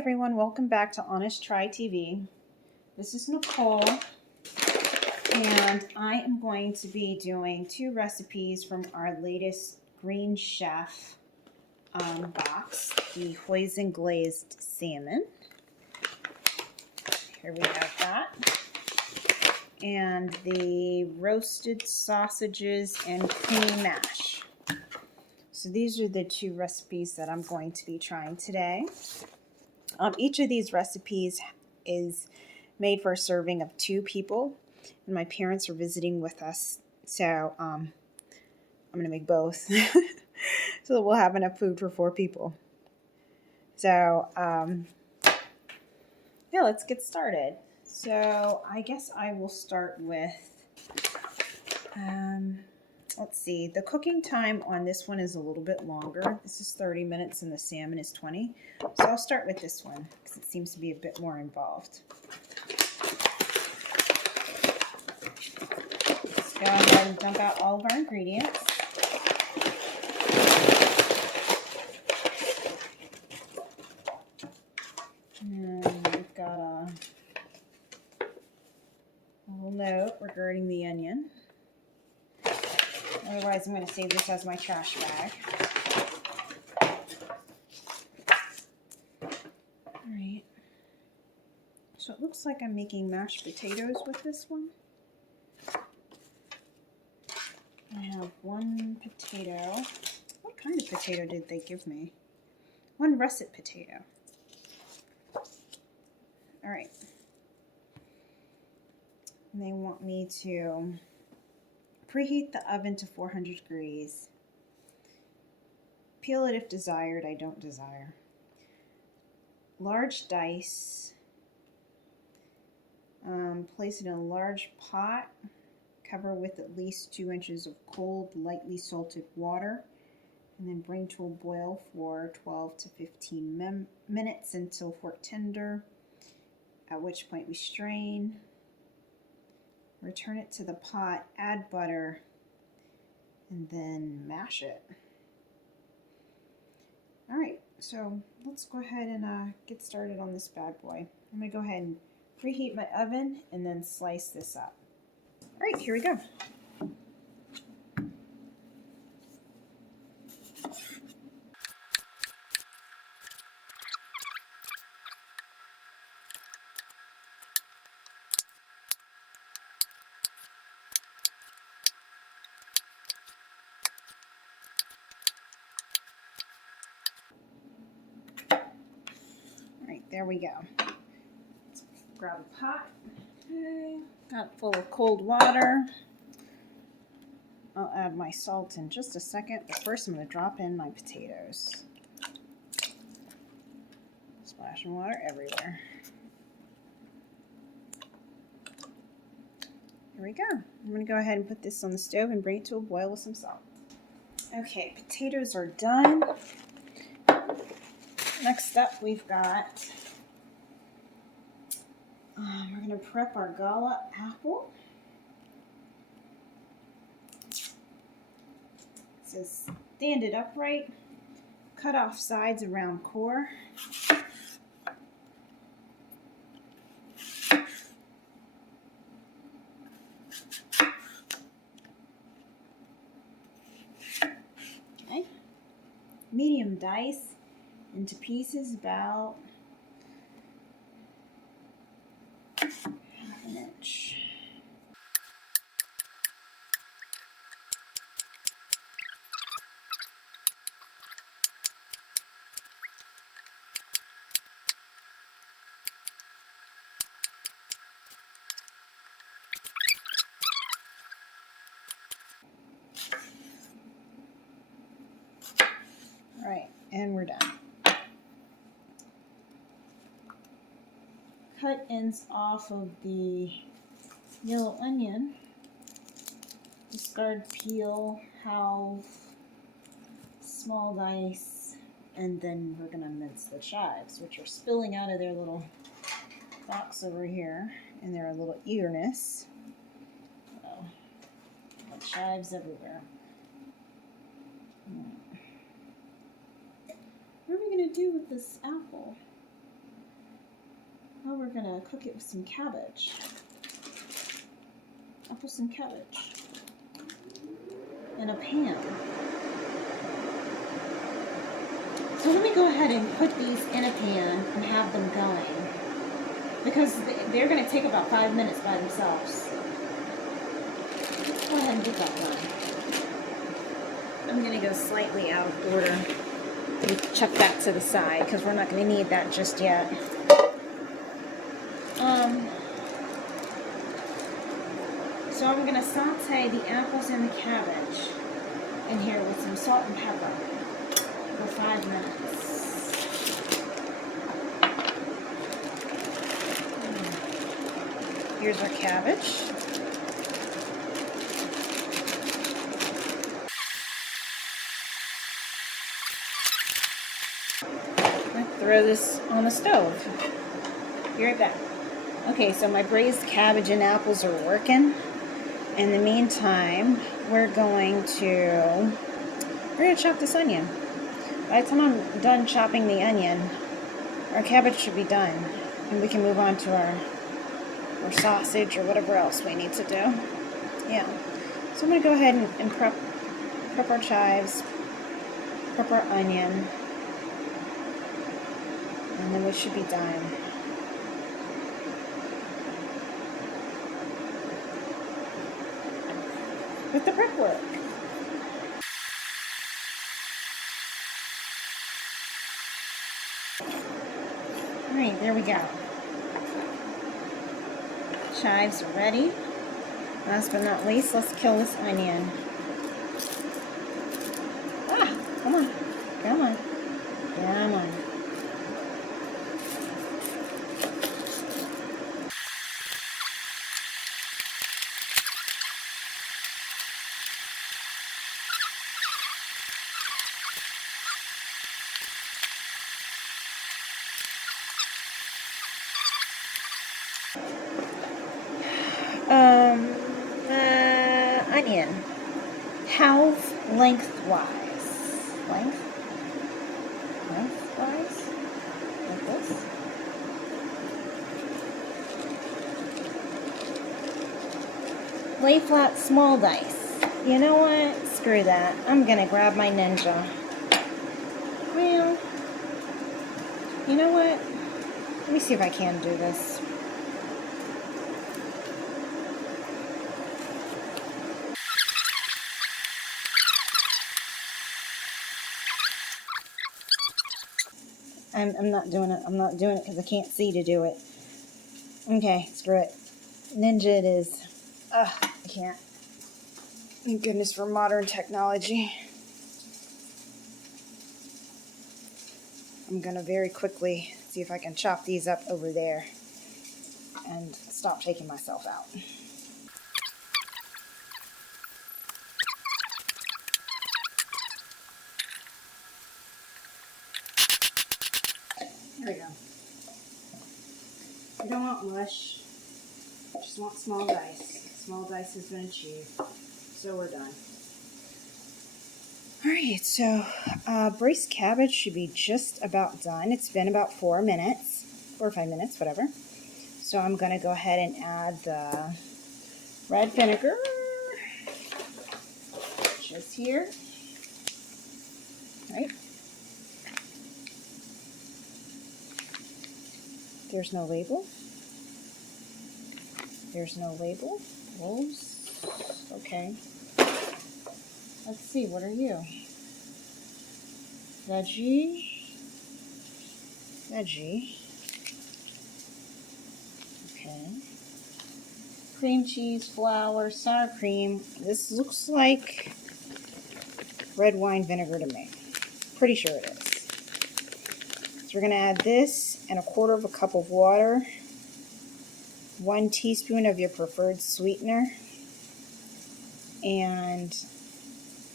everyone, welcome back to Honest Try TV. This is Nicole, and I am going to be doing 2 recipes from our latest Green Chef box, the hoisin glazed salmon. Here we have that. And the roasted sausages and creamy mash. So these are the 2 recipes that I'm going to be trying today. Each of these recipes is made for a serving of 2 people, and my parents are visiting with us, so I'm going to make both so that we'll have enough food for 4 people. So yeah, let's get started. So I guess I will start with, let's see, the cooking time on this one is a little bit longer. This is 30 minutes and the salmon is 20. So I'll start with this one because it seems to be a bit more involved. Let's go ahead and dump out all of our ingredients. And we've got a little note regarding the onion. Otherwise, I'm going to save this as my trash bag. Alright. So it looks like I'm making mashed potatoes with this one. I have 1 potato. What kind of potato did they give me? 1 russet potato. Alright. And they want me to preheat the oven to 400 degrees. Peel it if desired. I don't desire. Large dice. Place it in a large pot. Cover with at least 2 inches of cold, lightly salted water. And then bring to a boil for 12 to 15 minutes until fork tender. At which point we strain. Return it to the pot, add butter, and then mash it. Alright, so let's go ahead and get started on this bad boy. I'm going to go ahead and preheat my oven and then slice this up. Alright, here we go. There we go. Let's grab a pot. Okay, got it full of cold water. I'll add my salt in just a second, but first I'm going to drop in my potatoes. Splashing water everywhere. Here we go. I'm going to go ahead and put this on the stove and bring it to a boil with some salt. Okay, potatoes are done. Next up, we've got, we're going to prep our gala apple. It says stand it upright, cut off sides around core. Okay. Medium dice into pieces about ½ an inch. All right, and we're done. Cut ends off of the yellow onion. Discard peel, halve, small dice, and then we're going to mince the chives, which are spilling out of their little box over here in their little eagerness. So, got chives everywhere. What are we going to do with this apple? gonna cook it with some cabbage. I'll put some cabbage in a pan. So let me go ahead and put these in a pan and have them going, because they're going to take about 5 minutes by themselves. Go ahead and get that done. I'm going to go slightly out of order. Chuck that to the side because we're not going to need that just yet. So I'm going to saute the apples and the cabbage in here with some salt and pepper for 5 minutes. Here's our cabbage. Throw this on the stove. Be right back. Okay, so my braised cabbage and apples are working. In the meantime, we're going to chop this onion. By the time I'm done chopping the onion, our cabbage should be done, and we can move on to our sausage or whatever else we need to do. Yeah. So I'm going to go ahead and prep our chives, prep our onion, and then we should be done. With the prep work. Alright, there we go. Chives are ready. Last but not least, let's kill this onion. Ah, come on. Come on. Come on. Onion. Half lengthwise. Lengthwise? Like this? Lay flat, small dice. You know what? Screw that. I'm gonna grab my Ninja. Well, you know what? Let me see if I can do this. I'm not doing it. I'm not doing it because I can't see to do it. Okay, screw it. Ninja it is. Ugh, I can't. Thank goodness for modern technology. I'm gonna very quickly see if I can chop these up over there and stop taking myself out. There we go. You don't want mush. You just want small dice. Small dice has been achieved. So we're done. Alright, so braised cabbage should be just about done. It's been about 4 minutes, 4 or 5 minutes, whatever. So I'm going to go ahead and add the red vinegar, which is here. Right. There's no label. There's no label. Wolves. Okay. Let's see, what are you? Veggie. Okay. Cream cheese, flour, sour cream. This looks like red wine vinegar to me. Pretty sure it is. So we're going to add this and 1/4 cup of water, 1 teaspoon of your preferred sweetener, and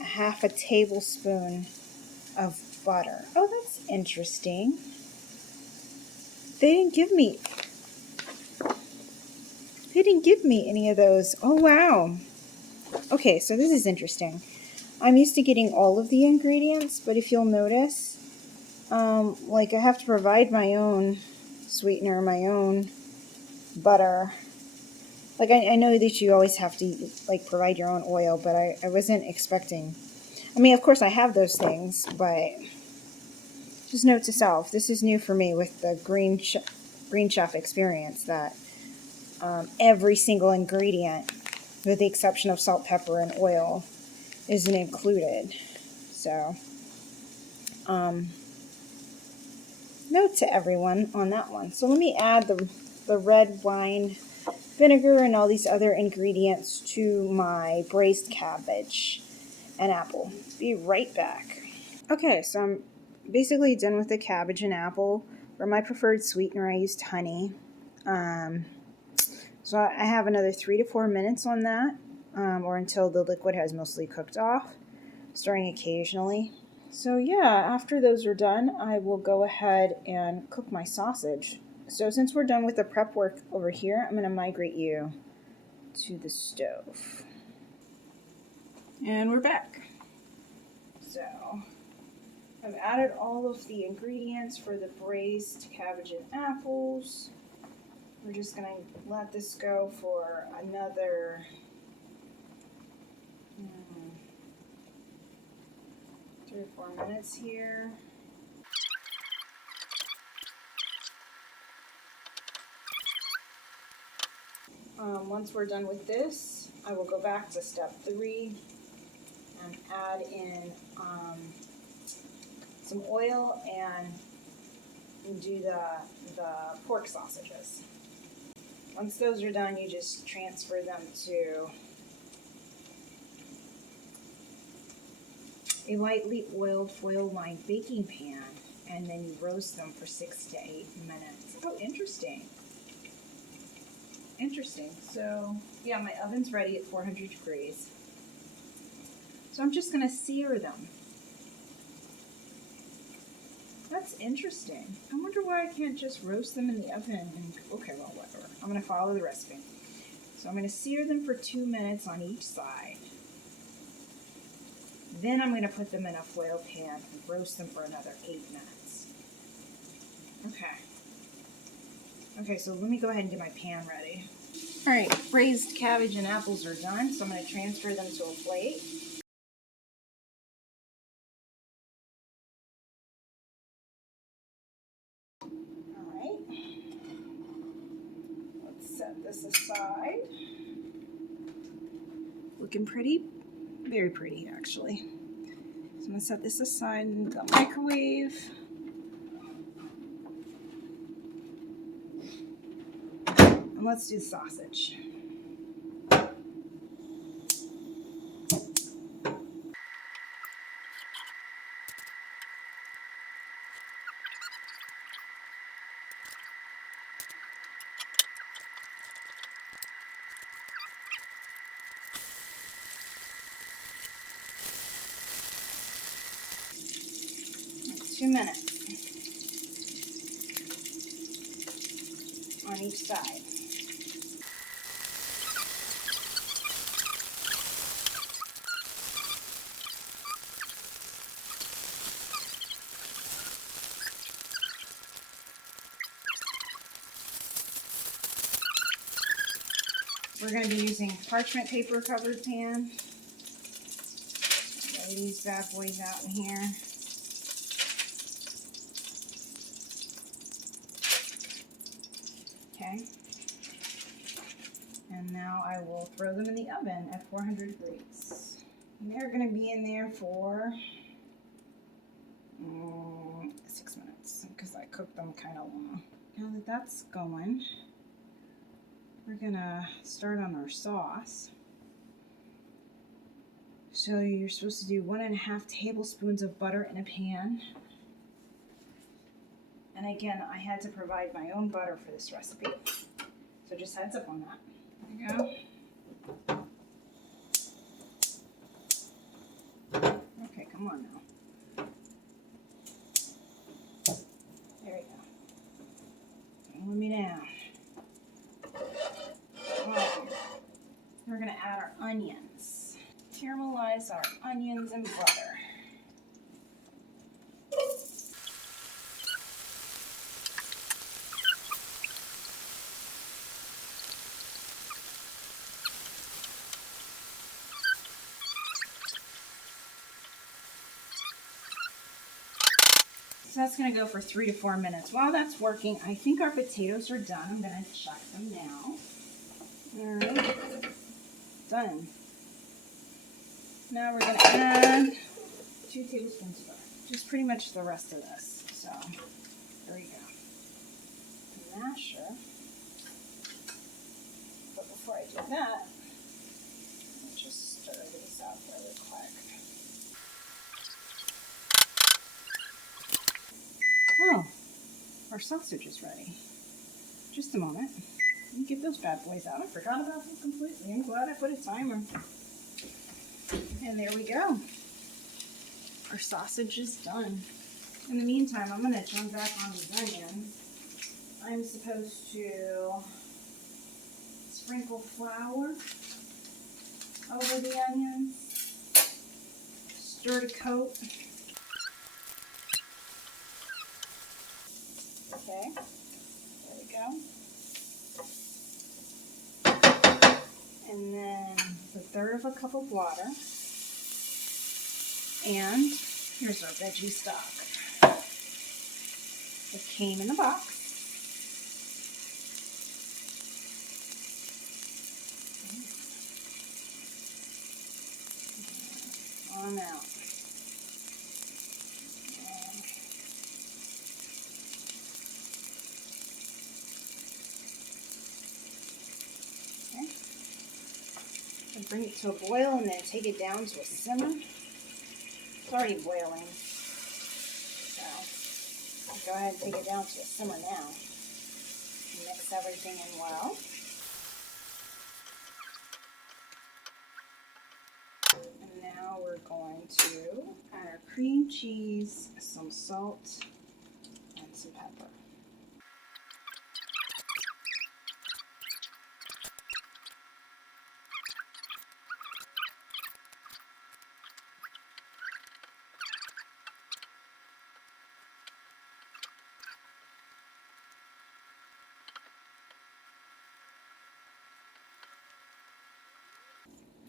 1/2 tablespoon of butter. Oh, that's interesting. They didn't give me any of those. Oh, wow. Okay, so this is interesting. I'm used to getting all of the ingredients, but if you'll notice, like I have to provide my own sweetener, my own butter. Like, I know that you always have to, like, provide your own oil, but I wasn't expecting. I mean, of course I have those things, but just note to self, this is new for me with the Green Chef experience, that every single ingredient, with the exception of salt, pepper, and oil, isn't included. So, note to everyone on that one. So let me add the red wine vinegar and all these other ingredients to my braised cabbage and apple. Be right back. Okay, so I'm basically done with the cabbage and apple. For my preferred sweetener, I used honey. So I have another 3 to 4 minutes on that, or until the liquid has mostly cooked off, stirring occasionally. So yeah, after those are done, I will go ahead and cook my sausage. So since we're done with the prep work over here, I'm going to migrate you to the stove. And we're back. So I've added all of the ingredients for the braised cabbage and apples. We're just going to let this go for another 3 or 4 minutes here. Once we're done with this, I will go back to step 3 and add in some oil and do the pork sausages. Once those are done, you just transfer them to a lightly oiled foil lined baking pan, and then you roast them for 6 to 8 minutes. Oh, interesting. Interesting. So, yeah, my oven's ready at 400 degrees. So I'm just going to sear them. That's interesting. I wonder why I can't just roast them in the oven and, okay, well, whatever. I'm going to follow the recipe. So I'm going to sear them for 2 minutes on each side. Then I'm going to put them in a foil pan and roast them for another 8 minutes. Okay. Okay, so let me go ahead and get my pan ready. All right, braised cabbage and apples are done, so I'm going to transfer them to a plate. All right. Let's set this aside. Looking pretty? Very pretty, actually. So I'm going to set this aside in the microwave. And let's do the sausage. That's 2 minutes on each side. We're going to be using parchment paper covered pan. Lay these bad boys out in here. Okay. And now I will throw them in the oven at 400 degrees. And they're going to be in there for 6 minutes because I cooked them kind of long. Now that that's going, we're going to start on our sauce. So you're supposed to do 1.5 tablespoons of butter in a pan. And again, I had to provide my own butter for this recipe. So just heads up on that. There we go. Okay, come on now. There we go. Don't let me down. Right. We're going to add our onions. Caramelize our onions and butter. So that's going to go for 3 to 4 minutes. While that's working, I think our potatoes are done. I'm going to check them now. All right, done. Now we're going to add 2 tablespoons of butter, just pretty much the rest of this. So there you go. The masher. But before I do that, let me just stir these up really quick. Oh, our sausage is ready. Just a moment. Let me get those bad boys out. I forgot about them completely. I'm glad I put a timer. And there we go. Our sausage is done. In the meantime, I'm going to jump back on these onions. I'm supposed to sprinkle flour over the onions, stir to coat. Okay, there we go. And then 1/3 of a cup of water. And here's our veggie stock. It came in a box. On out. Okay. And bring it to a boil and then take it down to a simmer. It's already boiling. So I'll go ahead and take it down to a simmer now. Mix everything in well. And now we're going to add our cream cheese, some salt, and some pepper.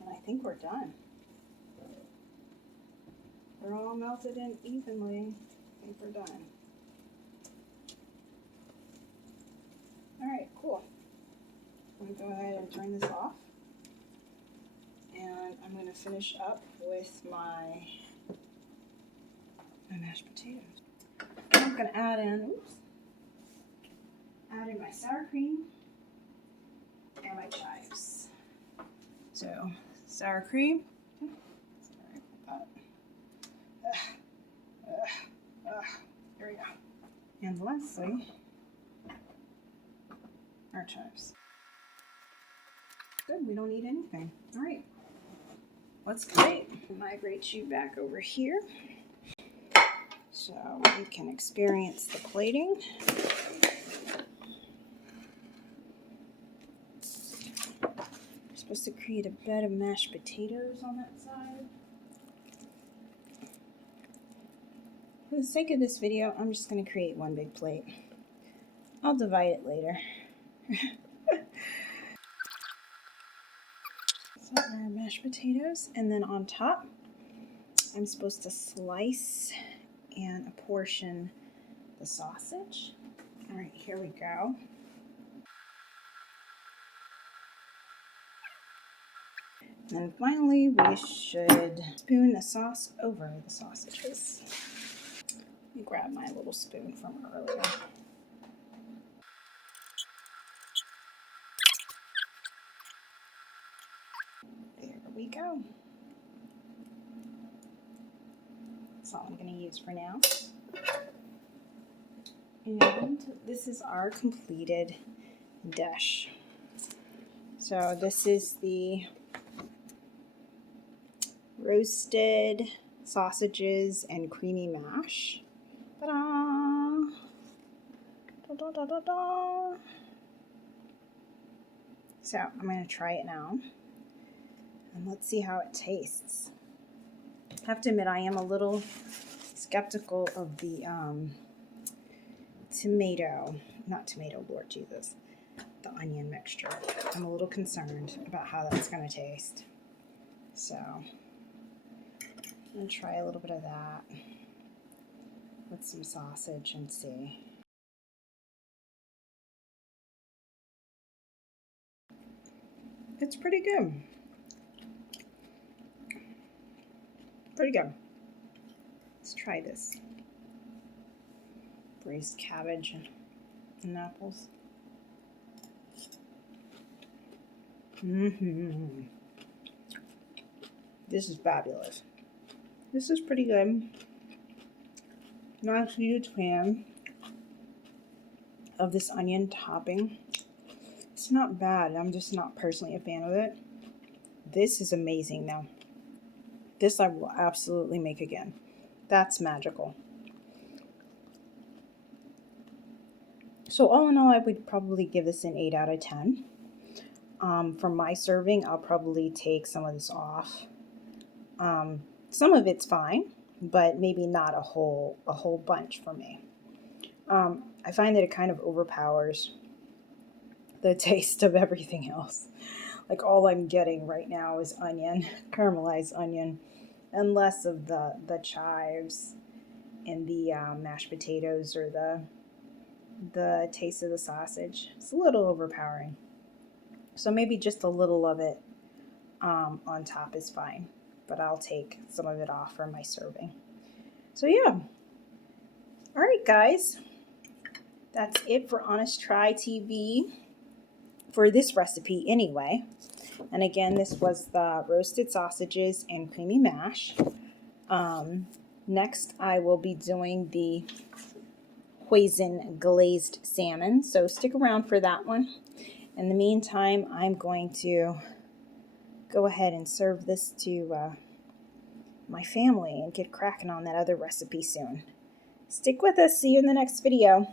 And I think we're done. They're all melted in evenly. I think we're done. Alright, cool. I'm going to go ahead and turn this off. And I'm going to finish up with my mashed potatoes. I'm going to add in my sour cream and my chives. So, sour cream. Sorry about that. There we go. And lastly, our chives. Good, we don't need anything. All right, let's plate. Migrate you back over here so you can experience the plating. We're supposed to create a bed of mashed potatoes on that side. For the sake of this video, I'm just going to create one big plate. I'll divide it later. So our mashed potatoes, and then on top, I'm supposed to slice and apportion the sausage. All right, here we go. And finally, we should spoon the sauce over the sausages. Let me grab my little spoon from earlier. There we go. That's all I'm going to use for now. And this is our completed dish. So this is the roasted sausages and creamy mash. Ta-da! Da-da-da-da-da! So I'm going to try it now. And let's see how it tastes. I have to admit, I am a little skeptical of the Lord Jesus, the onion mixture. I'm a little concerned about how that's going to taste. So I'm going to try a little bit of that. with some sausage and see. It's pretty good. Pretty good. Let's try this. Braised cabbage and apples. This is fabulous. This is pretty good. Not a huge fan of this onion topping. It's not bad. I'm just not personally a fan of it. This is amazing now. This I will absolutely make again. That's magical. So all in all, I would probably give this an 8 out of 10. For my serving, I'll probably take some of this off. Some of it's fine, but maybe not a whole bunch for me. I find that it kind of overpowers the taste of everything else. Like all I'm getting right now is onion, caramelized onion, and less of the chives and the mashed potatoes or the taste of the sausage. It's a little overpowering. So maybe just a little of it on top is fine, but I'll take some of it off for my serving. So yeah. All right, guys. That's it for Honest Try TV for this recipe anyway. And again, this was the roasted sausages and creamy mash. Next, I will be doing the hoisin glazed salmon, so stick around for that one. In the meantime, I'm going to go ahead and serve this to my family and get cracking on that other recipe soon. Stick with us. See you in the next video.